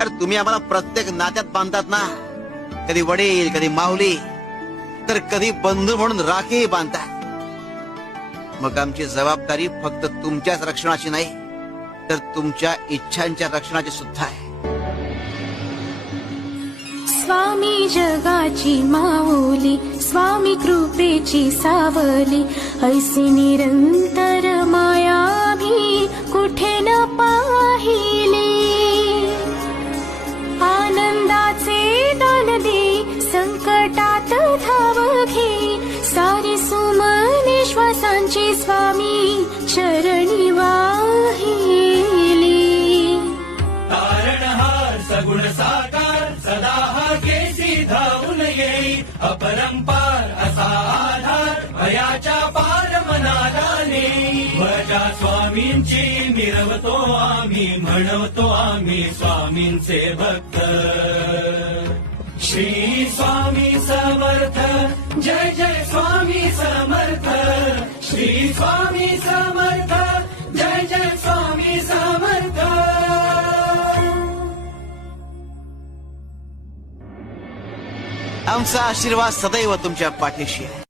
अरे तुम्ही आम्हाला प्रत्येक नात्यात बांधतात ना, कधी वडील, कधी माऊली, तर कधी बंधू म्हणून राखी बांधतात. मग आमची जबाबदारी फक्त तुमच्याच रक्षणाची नाही, तर तुमच्या इच्छांच्या रक्षणाची सुद्धा आहे. स्वामी जगाची माऊली, स्वामी कृपेची सावली, ऐसी निरंतर माया भी कुठे न पाहिली. आनंदाचे दान दे, संकटात धाव घे, सारी सुमने श्वासांची स्वामी चरणी वाहिली. तारणहार सगुण साकार सदा हा केसी धावून येई, अपरंपार असा आधार भयाच्या पार मनाला नेई. भजा स्वामींची मिरवतो आम्ही, म्हणवतो आम्ही स्वामींचे भक्त. श्री स्वामी समर्थ, जय जय स्वामी समर्थ. श्री स्वामी समर्थ, जय जय स्वामी समर्थ. आमचा आशीर्वाद सदैव तुमच्या पाठीशी आहे.